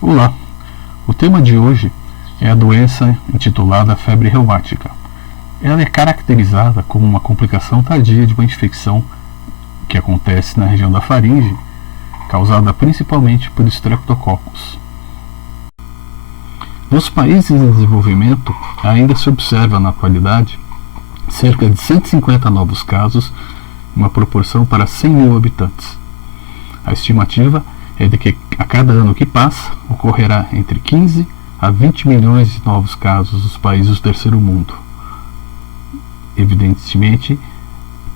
Olá, o tema de hoje é a doença intitulada febre reumática. Ela é caracterizada como uma complicação tardia de uma infecção que acontece na região da faringe, causada principalmente por Streptococcus. Nos países em desenvolvimento, ainda se observa na atualidade cerca de 150 novos casos, uma proporção para 100 mil habitantes. A estimativa é de que a cada ano que passa ocorrerá entre 15 a 20 milhões de novos casos nos países do terceiro mundo. Evidentemente,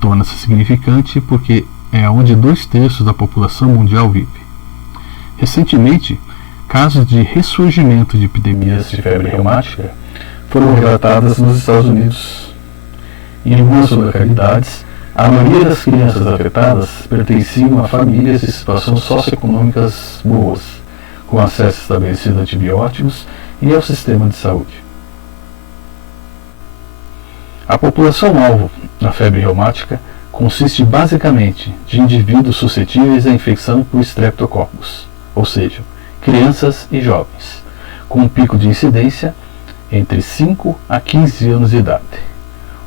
torna-se significante porque é onde 2/3 da população mundial vive. Recentemente, casos de ressurgimento de epidemias de febre reumática foram relatados nos Estados Unidos. Em algumas localidades, a maioria das crianças afetadas pertenciam a famílias de situações socioeconômicas boas, com acesso estabelecido a antibióticos e ao sistema de saúde. A população-alvo da febre reumática consiste basicamente de indivíduos suscetíveis à infecção por Streptococcus, ou seja, crianças e jovens, com um pico de incidência entre 5 a 15 anos de idade.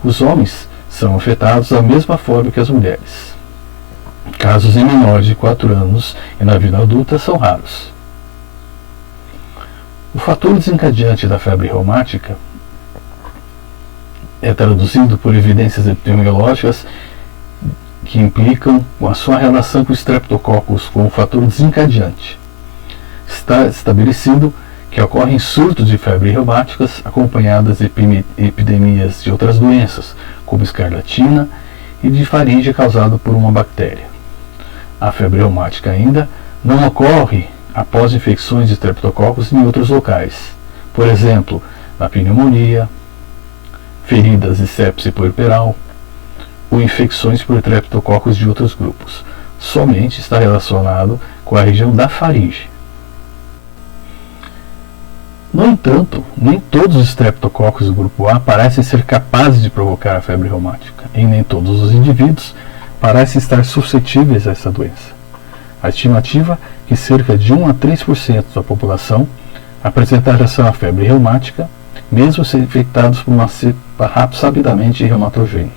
Os homens são afetados da mesma forma que as mulheres. Casos em menores de 4 anos e na vida adulta são raros. O fator desencadeante da febre reumática é traduzido por evidências epidemiológicas que implicam a sua relação com o Streptococcus como fator desencadeante. Está estabelecido que ocorrem surtos de febre reumáticas acompanhadas de epidemias de outras doenças, como escarlatina e de faringe causada por uma bactéria. A febre reumática ainda não ocorre após infecções de Streptococcus em outros locais, por exemplo, na pneumonia, feridas de sepse puerperal ou infecções por Streptococcus de outros grupos. Somente está relacionado com a região da faringe. No entanto, nem todos os Streptococcus do grupo A parecem ser capazes de provocar a febre reumática, e nem todos os indivíduos parecem estar suscetíveis a essa doença. A estimativa é que cerca de 1 a 3% da população apresentará a febre reumática, mesmo sendo infectados por uma cepa sabidamente reumatogênica.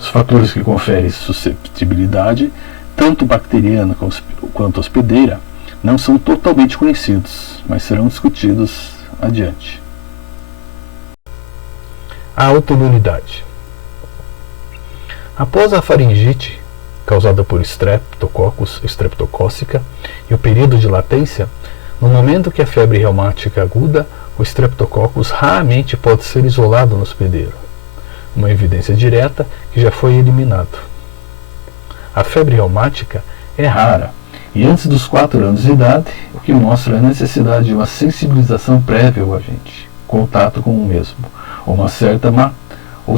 Os fatores que conferem susceptibilidade, tanto bacteriana quanto hospedeira, não são totalmente conhecidos, mas serão discutidos adiante. A autoimunidade. Após a faringite, causada por Streptococcus streptocócica, e o período de latência, no momento que a febre reumática aguda, o Streptococcus raramente pode ser isolado no hospedeiro, uma evidência direta que já foi eliminado. A febre reumática é rara, e antes dos 4 anos de idade, o que mostra a necessidade de uma sensibilização prévia ao agente, contato com o mesmo, ou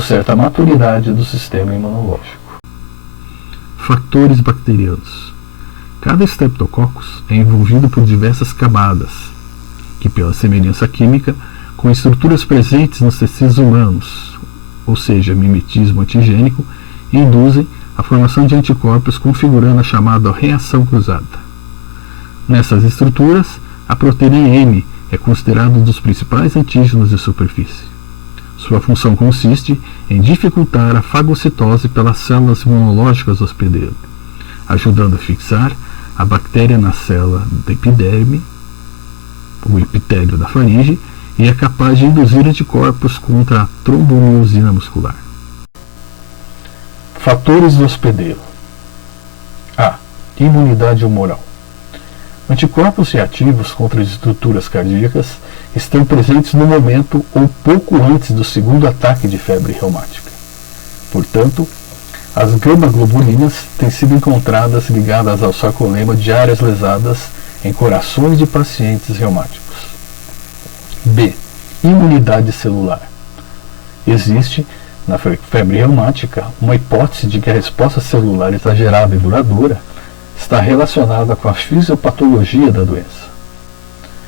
certa maturidade do sistema imunológico. Fatores bacterianos. Cada Streptococcus é envolvido por diversas camadas, que pela semelhança química, com estruturas presentes nos tecidos humanos, ou seja, mimetismo antigênico, induzem a formação de anticorpos configurando a chamada reação cruzada. Nessas estruturas, a proteína M é considerada um dos principais antígenos de superfície. Sua função consiste em dificultar a fagocitose pelas células imunológicas do hospedeiro, ajudando a fixar a bactéria na célula da epiderme, o epitélio da faringe, e é capaz de induzir anticorpos contra a trombomiosina muscular. Fatores do hospedeiro. A. Imunidade humoral. Anticorpos reativos contra as estruturas cardíacas estão presentes no momento ou pouco antes do segundo ataque de febre reumática. Portanto, as gama-globulinas têm sido encontradas ligadas ao sarcolema de áreas lesadas em corações de pacientes reumáticos. B. Imunidade celular. Existe na febre reumática, uma hipótese de que a resposta celular exagerada e duradoura está relacionada com a fisiopatologia da doença.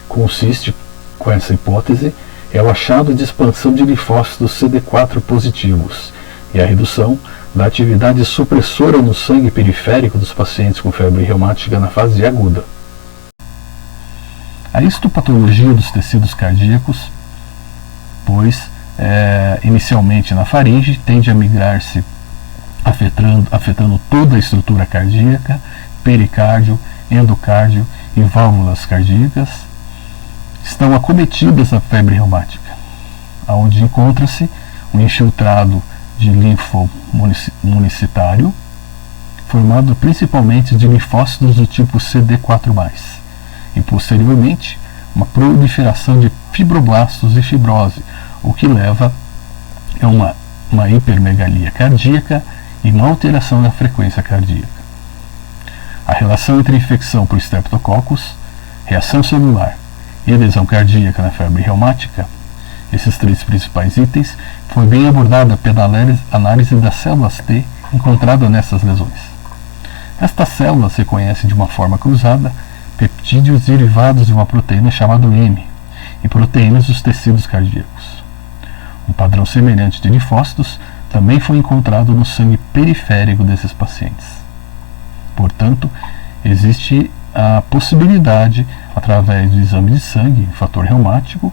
Consiste, com essa hipótese, é o achado de expansão de linfócitos CD4 positivos e a redução da atividade supressora no sangue periférico dos pacientes com febre reumática na fase aguda. A histopatologia dos tecidos cardíacos, pois, inicialmente na faringe, tende a migrar-se afetando toda a estrutura cardíaca, pericárdio, endocárdio e válvulas cardíacas. Estão acometidas a febre reumática, onde encontra-se um infiltrado de linfo monocitário, formado principalmente de linfócitos do tipo CD4+, e posteriormente uma proliferação de fibroblastos e fibrose, o que leva a uma hipermegalia cardíaca e uma alteração da frequência cardíaca. A relação entre infecção por Streptococcus, reação celular e lesão cardíaca na febre reumática, esses três principais itens, foi bem abordada pela análise das células T encontrada nessas lesões. Estas células reconhecem de uma forma cruzada peptídeos derivados de uma proteína chamada M e proteínas dos tecidos cardíacos. Um padrão semelhante de linfócitos também foi encontrado no sangue periférico desses pacientes. Portanto, existe a possibilidade, através do exame de sangue, fator reumático,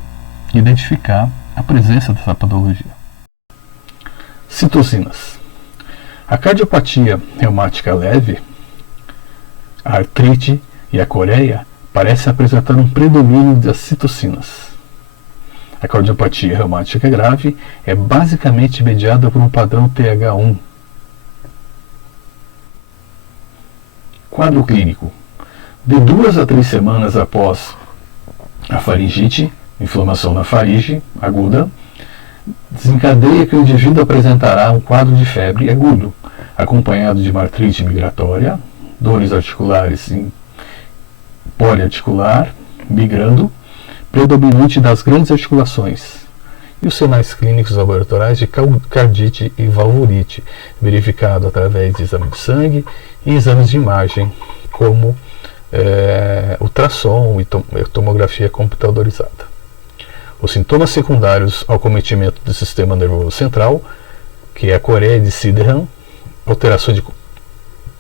de identificar a presença dessa patologia. Citocinas. A cardiopatia reumática leve, a artrite e a coreia parecem apresentar um predomínio das citocinas. A cardiopatia reumática grave é basicamente mediada por um padrão TH1. Quadro clínico. De 2 a 3 semanas após a faringite, inflamação na faringe aguda, desencadeia que o indivíduo apresentará um quadro de febre agudo, acompanhado de uma artrite migratória, dores articulares poliarticular, migrando, predominante das grandes articulações, e os sinais clínicos laboratoriais de cardite e valvulite, verificado através de exame de sangue e exames de imagem, como ultrassom e tomografia computadorizada. Os sintomas secundários ao cometimento do sistema nervoso central, que é a coreia de Sydenham, alterações de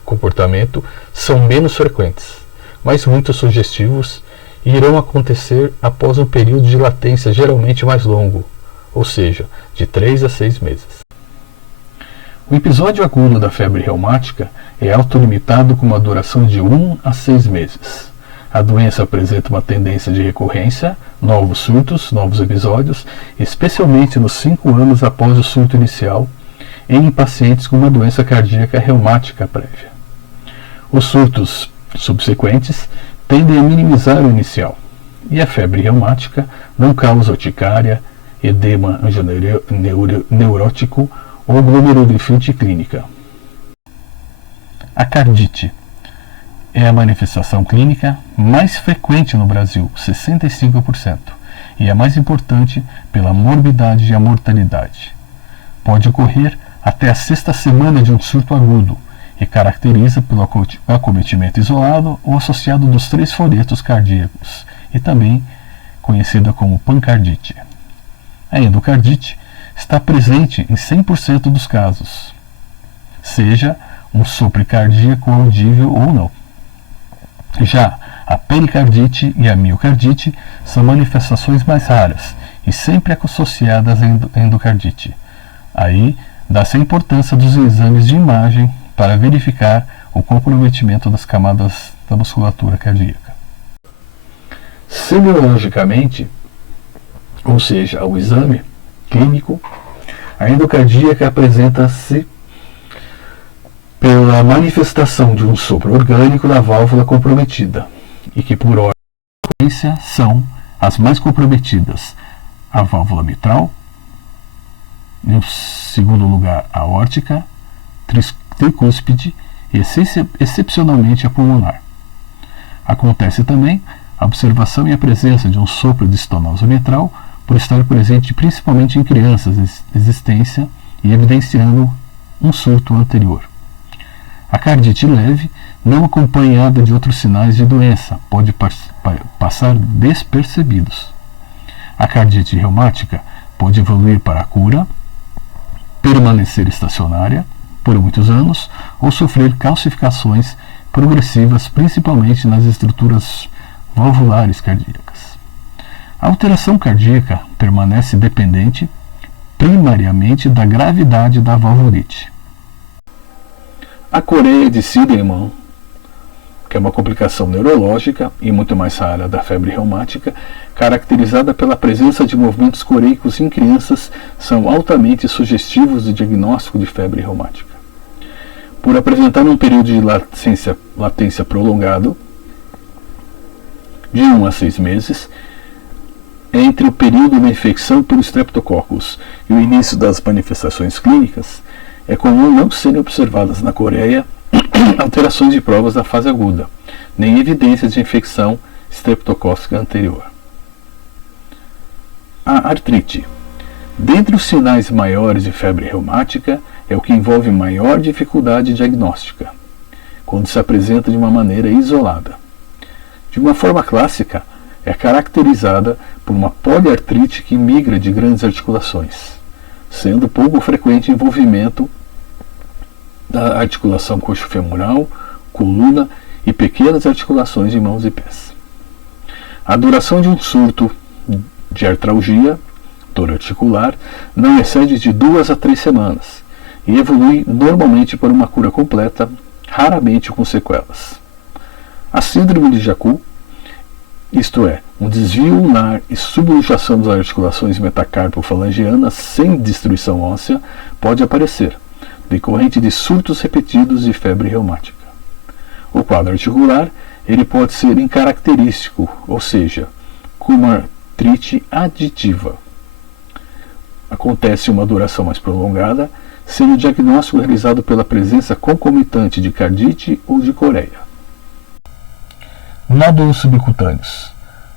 comportamento, são menos frequentes, mas muito sugestivos, e irão acontecer após um período de latência geralmente mais longo, ou seja, de 3 a 6 meses. O episódio agudo da febre reumática é autolimitado com uma duração de 1 a 6 meses. A doença apresenta uma tendência de recorrência, novos surtos, novos episódios, especialmente nos 5 anos após o surto inicial, em pacientes com uma doença cardíaca reumática prévia. Os surtos subsequentes tendem a minimizar o inicial, e a febre reumática não causa urticária, edema neurótico ou glomerulonefrite clínica. A cardite é a manifestação clínica mais frequente no Brasil, 65%, e a mais importante pela morbidade e a mortalidade. Pode ocorrer até a 6ª semana de um surto agudo e caracteriza pelo acometimento isolado ou associado dos 3 folhetos cardíacos, e também conhecida como pancardite. A endocardite está presente em 100% dos casos, seja um sopro cardíaco audível ou não. Já a pericardite e a miocardite são manifestações mais raras e sempre associadas à endocardite. Aí dá-se a importância dos exames de imagem para verificar o comprometimento das camadas da musculatura cardíaca. Semiologicamente, ou seja, ao exame clínico, a endocardíaca apresenta-se pela manifestação de um sopro orgânico da válvula comprometida, e que por ordem de frequência são as mais comprometidas: a válvula mitral, em segundo lugar a aórtica, tricúspide e excepcionalmente a pulmonar. Acontece também a observação e a presença de um sopro de estenose mitral, por estar presente principalmente em crianças, existência e evidenciando um surto anterior. A cardite leve, não acompanhada de outros sinais de doença, pode passar despercebidos. A cardite reumática pode evoluir para a cura, permanecer estacionária por muitos anos ou sofrer calcificações progressivas, principalmente nas estruturas valvulares cardíacas. A alteração cardíaca permanece dependente primariamente da gravidade da valvulite. A coreia de Siderman, que é uma complicação neurológica e muito mais rara da febre reumática, caracterizada pela presença de movimentos coreicos em crianças, são altamente sugestivos do diagnóstico de febre reumática. Por apresentar um período de latência prolongado, de 1 a 6 meses, entre o período da infecção pelo Streptococcus e o início das manifestações clínicas, é comum não serem observadas na coreia alterações de provas da fase aguda, nem evidências de infecção streptocócica anterior. A artrite. Dentre os sinais maiores de febre reumática, é o que envolve maior dificuldade diagnóstica, quando se apresenta de uma maneira isolada. De uma forma clássica, é caracterizada por uma poliartrite que migra de grandes articulações, sendo pouco frequente o envolvimento da articulação coxofemoral, coluna e pequenas articulações de mãos e pés. A duração de um surto de artralgia, dor articular, não excede de 2 a 3 semanas e evolui normalmente para uma cura completa, raramente com sequelas. A síndrome de Jacu, isto é, um desvio ulnar e subluxação das articulações metacarpo-falangianas sem destruição óssea, pode aparecer, decorrente de surtos repetidos de febre reumática. O quadro articular, ele pode ser incaracterístico, ou seja, com uma artrite aditiva. Acontece uma duração mais prolongada, sendo o diagnóstico realizado pela presença concomitante de cardite ou de coreia. Nódulos subcutâneos.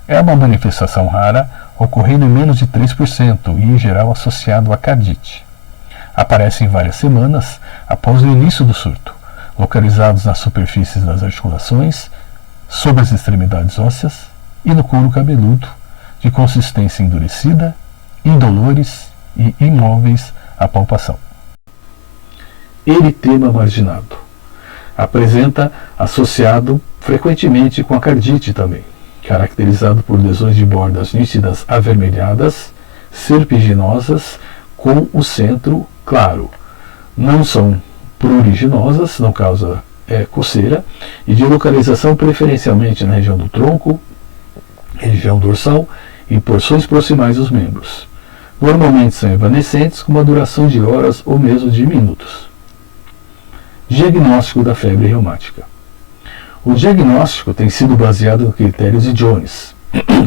É uma manifestação rara, ocorrendo em menos de 3% e, em geral, associado à cardite. Aparece em várias semanas após o início do surto, localizados nas superfícies das articulações, sobre as extremidades ósseas e no couro cabeludo, de consistência endurecida, indolores e imóveis à palpação. Eritema marginado. Apresenta associado frequentemente com a cardite também, caracterizado por lesões de bordas nítidas avermelhadas, serpiginosas, com o centro claro. Não são pruriginosas, não causa coceira, e de localização preferencialmente na região do tronco, região dorsal e porções proximais dos membros. Normalmente são evanescentes, com uma duração de horas ou mesmo de minutos. Diagnóstico da febre reumática. O diagnóstico tem sido baseado em critérios de Jones,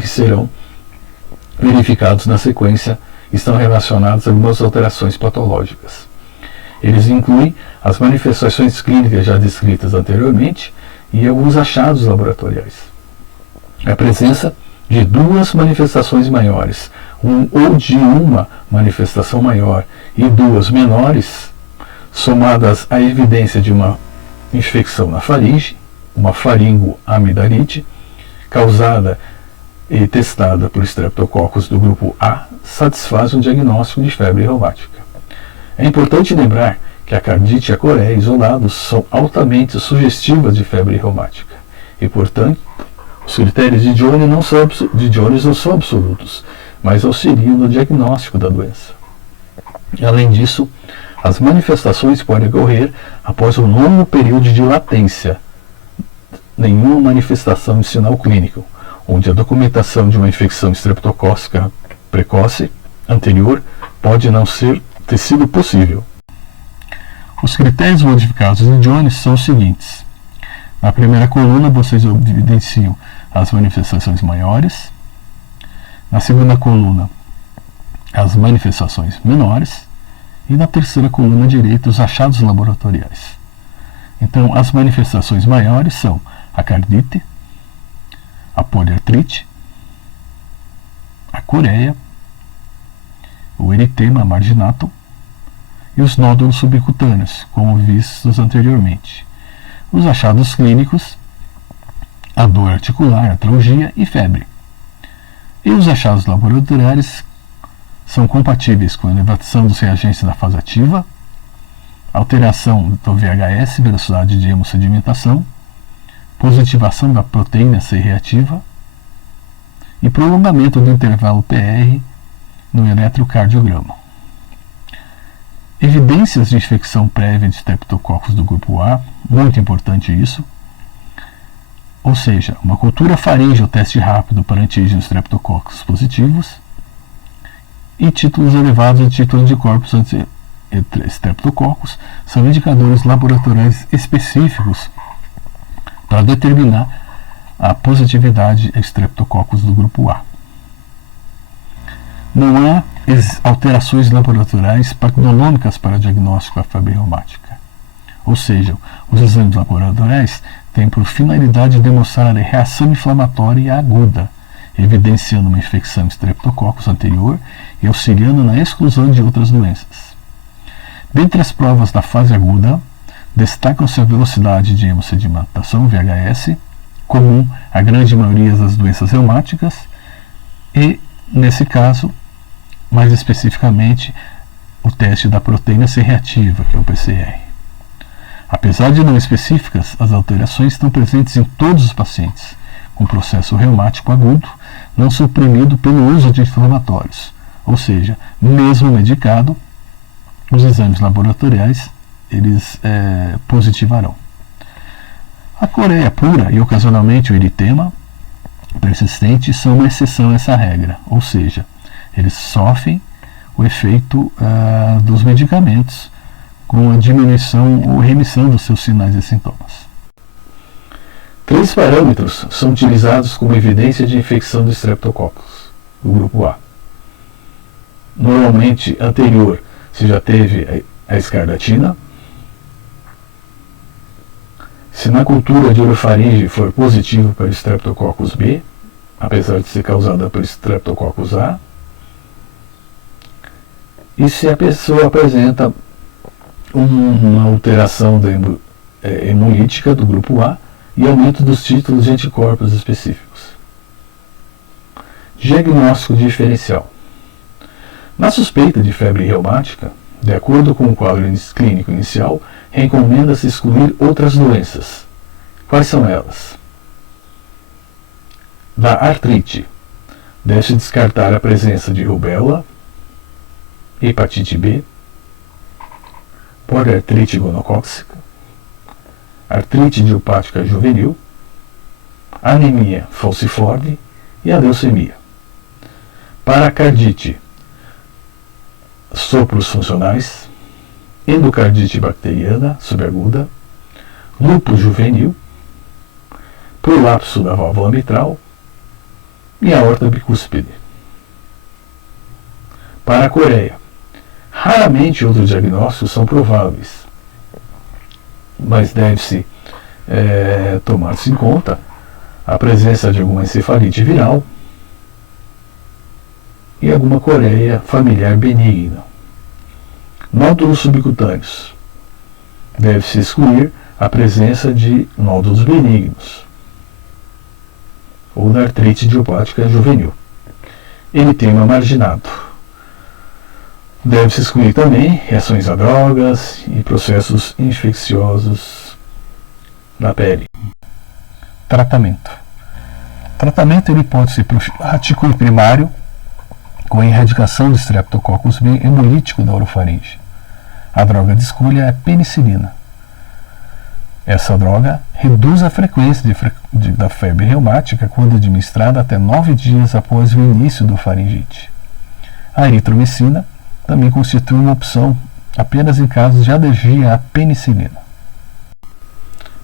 que serão verificados na sequência e estão relacionados a algumas alterações patológicas. Eles incluem as manifestações clínicas já descritas anteriormente e alguns achados laboratoriais. A presença de 2 manifestações maiores, ou de uma manifestação maior e 2 menores, somadas à evidência de uma infecção na faringe, uma faringoamidalite, causada e testada por Streptococcus do grupo A, satisfaz um diagnóstico de febre reumática. É importante lembrar que a cardite e a coreia isolados são altamente sugestivas de febre reumática e, portanto, os critérios de Jones não são absolutos, mas auxiliam no diagnóstico da doença. Além disso, as manifestações podem ocorrer após um longo período de latência, nenhuma manifestação de sinal clínico, onde a documentação de uma infecção estreptocócica precoce anterior pode não ter sido possível. Os critérios modificados de Jones são os seguintes. Na primeira coluna, vocês evidenciam as manifestações maiores. Na segunda coluna, as manifestações menores. E na terceira coluna direita, os achados laboratoriais. Então, as manifestações maiores são a cardite, a poliartrite, a coreia, o eritema marginatum e os nódulos subcutâneos, como vistos anteriormente. Os achados clínicos, a dor articular, artralgia e febre. E os achados laboratoriais são compatíveis com a elevação dos reagentes na fase ativa, alteração do VHS, velocidade de hemossedimentação, positivação da proteína C reativa e prolongamento do intervalo PR no eletrocardiograma. Evidências de infecção prévia de Streptococcus do grupo A, muito importante isso, ou seja, uma cultura faríngea ou teste rápido para antígenos Streptococcus positivos e títulos elevados de título de corpos anti-Streptococcus são indicadores laboratoriais específicos para determinar a positividade a Streptococcus do grupo A. Não há alterações laboratoriais pagnolômicas para diagnóstico da febre reumática. Ou seja, os exames laboratoriais têm por finalidade demonstrar a reação inflamatória aguda, evidenciando uma infecção Streptococcus anterior e auxiliando na exclusão de outras doenças. Dentre as provas da fase aguda, destacam-se a velocidade de hemossedimentação, VHS, comum à grande maioria das doenças reumáticas, e, nesse caso, mais especificamente, o teste da proteína C reativa, que é o PCR. Apesar de não específicas, as alterações estão presentes em todos os pacientes com processo reumático agudo, não suprimido pelo uso de inflamatórios, ou seja, mesmo medicado, os exames laboratoriais eles positivarão. A coreia pura e ocasionalmente o eritema persistente são uma exceção a essa regra, ou seja, eles sofrem o efeito dos medicamentos com a diminuição ou remissão dos seus sinais e sintomas. 3 parâmetros são utilizados como evidência de infecção do Streptococcus, do grupo A. Normalmente, anterior, se já teve a escarlatina. Se na cultura de orofaringe for positivo para o Streptococcus B, apesar de ser causada por Streptococcus A, e se a pessoa apresenta uma alteração da hemolítica do grupo A e aumento dos títulos de anticorpos específicos. Diagnóstico diferencial. Na suspeita de febre reumática, de acordo com o quadro clínico inicial, recomenda-se excluir outras doenças. Quais são elas? Da artrite, deve-se descartar a presença de rubéola, hepatite B, poliartrite gonocócica, artrite idiopática juvenil, anemia falciforme e a leucemia. Para a cardite, sopros funcionais, endocardite bacteriana subaguda, lúpus juvenil, prolapso da válvula mitral e aorta bicúspide. Para a coreia, raramente outros diagnósticos são prováveis, mas deve-se tomar-se em conta a presença de alguma encefalite viral e alguma coreia familiar benigna. Nódulos subcutâneos. Deve-se excluir a presença de nódulos benignos ou da artrite idiopática juvenil. Eritema marginado. Deve-se excluir também reações a drogas e processos infecciosos na pele. Tratamento. Tratamento ele pode ser profilático e primário, com a erradicação do Streptococcus B hemolítico da orofaringe. A droga de escolha é a penicilina. Essa droga reduz a frequência da febre reumática quando administrada até 9 dias após o início do faringite. A eritromicina também constitui uma opção apenas em casos de alergia à penicilina.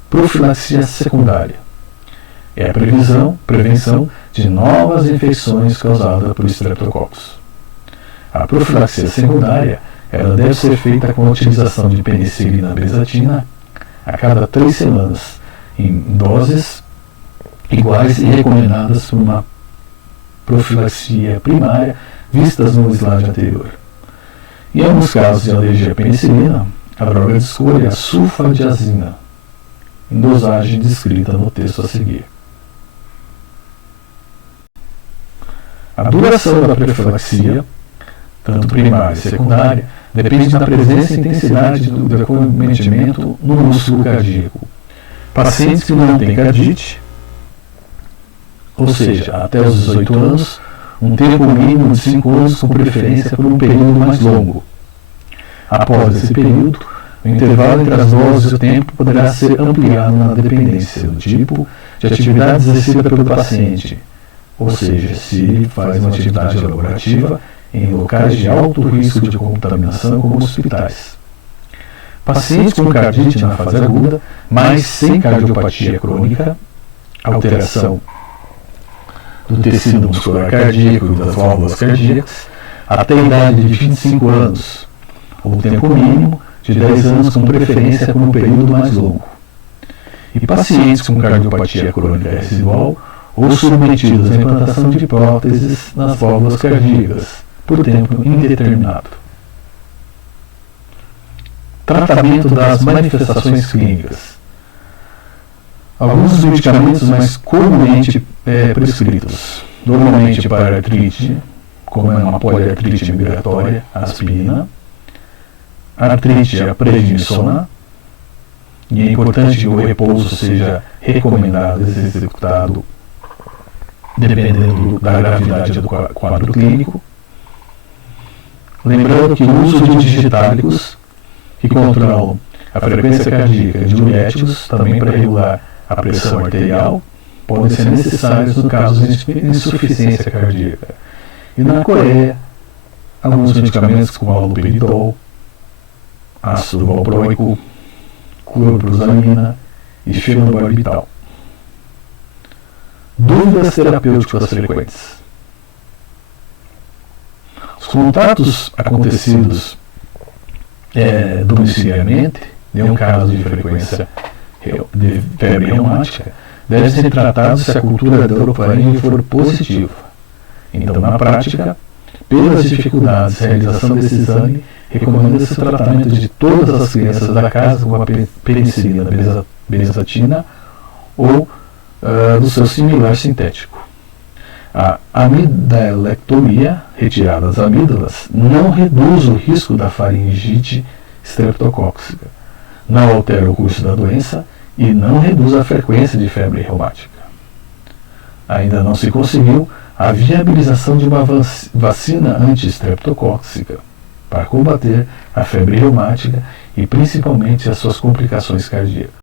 Profilaxia secundária. É a prevenção de novas infecções causadas por Streptococcus. A profilaxia secundária ela deve ser feita com a utilização de penicilina benzatina a cada 3 semanas, em doses iguais e recomendadas por uma profilaxia primária vistas no slide anterior. Em alguns casos de alergia à penicilina, a droga de escolha é a sulfadiazina, em dosagem descrita no texto a seguir. A duração da profilaxia, tanto primária e secundária, depende da presença e intensidade do acometimento no músculo cardíaco. Pacientes que não têm cardite ou seja, até os 18 anos, um tempo mínimo de 5 anos, com preferência por um período mais longo. Após esse período, o intervalo entre as doses e o tempo poderá ser ampliado na dependência do tipo de atividade exercida pelo paciente, ou seja, se ele faz uma atividade laborativa em locais de alto risco de contaminação, como hospitais. Pacientes com cardite na fase aguda, mas sem cardiopatia crônica, alteração do tecido muscular cardíaco e das válvulas cardíacas, até a idade de 25 anos, ou tempo mínimo de 10 anos, com preferência por um período mais longo. E pacientes com cardiopatia crônica residual ou submetidos à implantação de próteses nas válvulas cardíacas, por tempo indeterminado. Tratamento das manifestações clínicas. Alguns dos medicamentos mais comumente prescritos, normalmente para artrite, como é uma poliartrite migratória, a aspirina, artrite, a prednisona, e é importante que o repouso seja recomendado e executado dependendo da gravidade do quadro clínico. Lembrando que o uso de digitálicos, que controlam a frequência cardíaca, e diuréticos, também para regular a pressão arterial, podem ser necessários no caso de insuficiência cardíaca. E na Coreia, alguns medicamentos como haloperidol, ácido valproico, clorprozamina e fenobarbital. Dúvidas terapêuticas frequentes. Os contatos acontecidos domiciliarmente, em um caso de frequência de febre reumática, devem ser tratados se a cultura da eurofaringe for positiva. Então, na prática, pelas dificuldades de realização desse exame, recomenda-se o tratamento de todas as crianças da casa com a penicilina benzatina ou do seu similar sintético. A amidalectomia, retirada das amígdalas, não reduz o risco da faringite streptocóxica, não altera o curso da doença e não reduz a frequência de febre reumática. Ainda não se conseguiu a viabilização de uma vacina anti-streptocóxica para combater a febre reumática e principalmente as suas complicações cardíacas.